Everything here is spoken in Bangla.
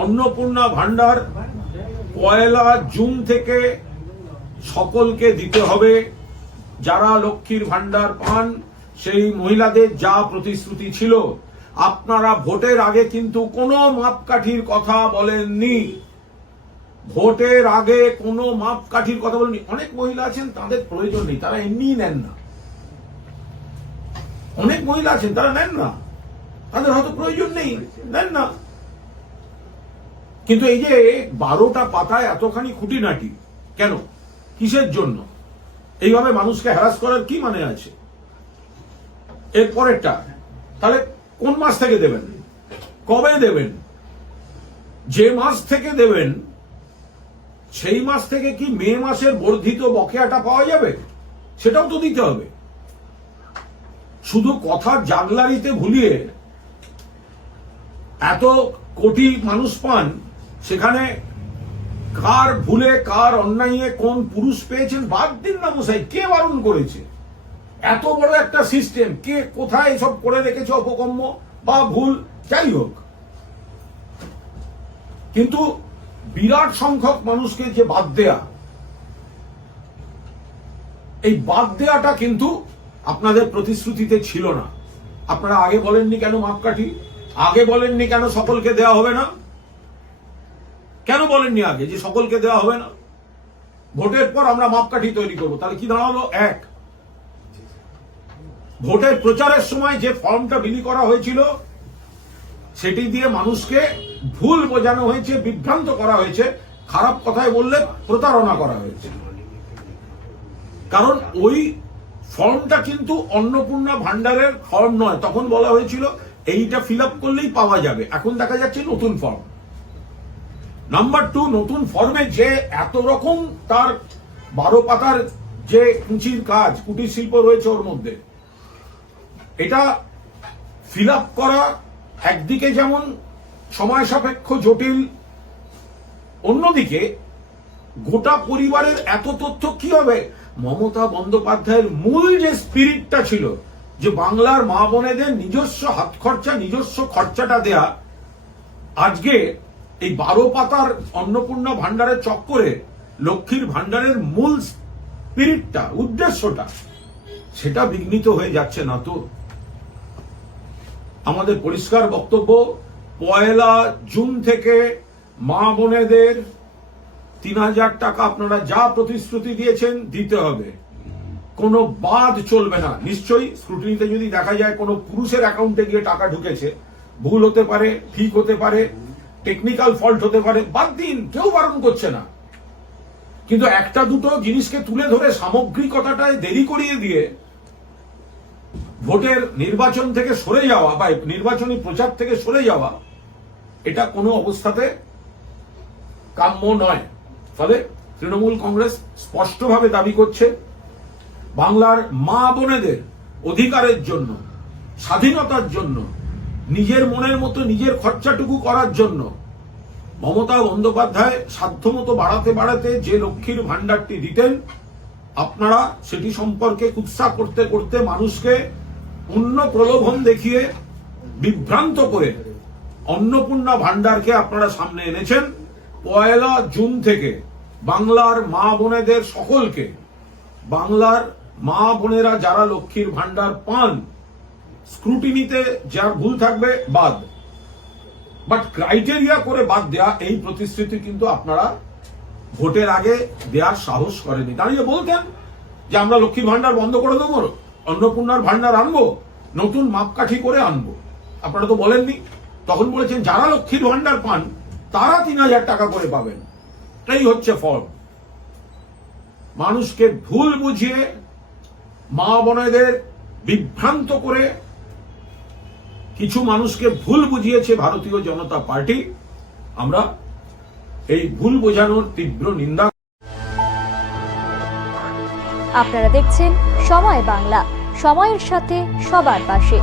অন্নপূর্ণা ভান্ডার 1 জুন থেকে সকলকে দিতে হবে। যারা লক্ষ্মীর ভান্ডার পান সেই মহিলাদের যা প্রতিশ্রুতি ছিল, আপনারা ভোটের আগে কিন্তু কোনো মাপকাঠির কথা বলেননি। ভোটের আগে কোনো মাপকাঠির কথা বলেননি। অনেক মহিলা আছেন তাদের প্রয়োজন নেই, তারা এমনিই নেন না। অনেক মহিলা আছেন তারা নেন না, তাদের হয়তো প্রয়োজন নেই, নেন না। কিন্তু এই যে 12টা পাতায় এতখানি খুঁটিনাটি কেন, কিসের জন্য? এইভাবে মানুষকে হ্যারাস করার কি মানে আছে? এর পরেরটা তাহলে কোন মাস থেকে দেবেন, কবে দেবেন? যে মাস থেকে দেবেন সেই মাস থেকে কি মে মাসের বর্ধিত বকেয়াটা পাওয়া যাবে? সেটাও তো দিতে হবে। শুধু কথার জাগলারিতে ভুলিয়ে এত কোটি মানুষ পান, সেখানে কার ভুলে কার অন্যায়ে কোন পুরুষ পেয়েছেন বাদ দিন না মশাই। কে বারণ করেছে? এত বড় একটা সিস্টেম, কে কোথায় এসব করে রেখেছে অপকর্ম বা ভুল, যাই হোক। কিন্তু বিরাট সংখ্যক মানুষকে যে বাদ দেয়া, এই বাদ দেয়াটা কিন্তু আপনাদের প্রতিশ্রুতিতে ছিল না। আপনারা আগে বলেননি কেন মাপকাঠি? আগে বলেননি কেন সকলকে দেওয়া হবে না? কেন বলেননি আগে যে সকলকে দেওয়া হবে না? ভোটের পর আমরা মাপকাঠি তৈরি করবো। তাহলে কি দাঁড়ালো? এক, ভোটের প্রচারের সময় যে ফর্মটা বিলি করা হয়েছিল সেটি দিয়ে মানুষকে ভুল বোঝানো হয়েছে, বিভ্রান্ত করা হয়েছে, খারাপ কথায় বললে প্রতারণা করা হয়েছে। কারণ ওই ফর্মটা কিন্তু অন্নপূর্ণা ভান্ডারের ফর্ম নয়। তখন বলা হয়েছিল এইটা ফিল আপ করলেই পাওয়া যাবে। এখন দেখা যাচ্ছে নতুন ফর্ম। নাম্বার 2, নতুন ফর্মে যে এত রকম তার 12 পাতার যে কুচির কাজ, কুটির শিল্প রয়েছে ওর মধ্যে, এটা ফিল আপ করা একদিকে যেমন সময় সাপেক্ষ, জটিল, অন্যদিকে গোটা পরিবারের এত তথ্য কি হবে? মমতা বন্দ্যোপাধ্যায়ের মূল যে স্পিরিটটা ছিল, যে বাংলার মা বোনেদের নিজস্ব হাত খরচা, নিজস্ব খরচাটা দেয়া, আজকে এই 12 পাতার অন্নপূর্ণা ভান্ডারের চক্করে লক্ষ্মীর ভান্ডারের মূল স্পিরিটটা, উদ্দেশ্যটা, সেটা বিঘ্নিত হয়ে যাচ্ছে না তো? আমাদের পরিষ্কার বক্তব্য, 1 জুন থেকে মা বোনেদের 3000 টাকা আপনারা যা প্রতিশ্রুতি দিয়েছেন দিতে হবে। কোনো বাদ চলবে না। নিশ্চয়ই স্ক্রুটিনিতে যদি দেখা যায় কোনো পুরুষের অ্যাকাউন্টে গিয়ে টাকা ঢুকেছে, ভুল হতে পারে, ঠিক হতে পারে, টেকনিক্যাল ফল্ট হতে পারে, বাদ দিন, কেউ বারণ করছে না। কিন্তু একটা দুটো জিনিসকে তুলে ধরে সামগ্রিকতাটায় দেরি করিয়ে দিয়ে ভোটের নির্বাচন থেকে সরে যাওয়া বা নির্বাচনী প্রচার থেকে সরে যাওয়া, এটা কোনো অবস্থাতে কাম্য নয়। ফলে তৃণমূল কংগ্রেস স্পষ্টভাবে দাবি করছে, বাংলার মা বোনেদের অধিকারের জন্য, স্বাধীনতার জন্য, নিজের মনের মতো নিজের খরচাটুকু করার জন্য মমতা বন্দ্যোপাধ্যায় সাধ্যমতো বাড়াতে বাড়াতে যে লক্ষ্মীর ভান্ডারটি দিতেন, আপনারা সেটি সম্পর্কে কুৎসা করতে করতে মানুষকে অন্য প্রলোভন দেখিয়ে বিভ্রান্ত করে অন্নপূর্ণা ভান্ডারকে আপনারা সামনে এনেছেন। 1 জুন থেকে বাংলার মা বোনেদের সকলকে, বাংলার মা বোনেরা যারা লক্ষ্মীর ভান্ডার পান, স্ক্রুটিনিতে যা ভুল থাকবে বাদ, বাট ক্রাইটেরিয়া করে বাদ দেয়া, এই প্রতিশ্রুতি কিন্তু আপনারা ভোটের আগে দেওয়ার সাহস করেনি। দাঁড়িয়ে বলতেন যে আমরা লক্ষ্মীর ভান্ডার বন্ধ করে দেবো, অন্নপূর্ণার ভান্ডার আনবো, নতুন মাপকাঠি করে আনবো। আপনারা তো বলেননি। তখন বলেছেন যারা লক্ষ্মীর ভান্ডার পান তারা 3000 টাকা করে পাবেন। এই হচ্ছে ফর্ম। মানুষকে ভুল বুঝিয়ে, মা বোনেদের বিভ্রান্ত করে কিছু মানুষকে ভুল বুঝিয়েছে ভারতীয় জনতা পার্টি। আমরা এই ভুল বোঝানোর তীব্র নিন্দা। আপনারা দেখছেন সময় বাংলা, সময়ের সাথে সবার পাশে।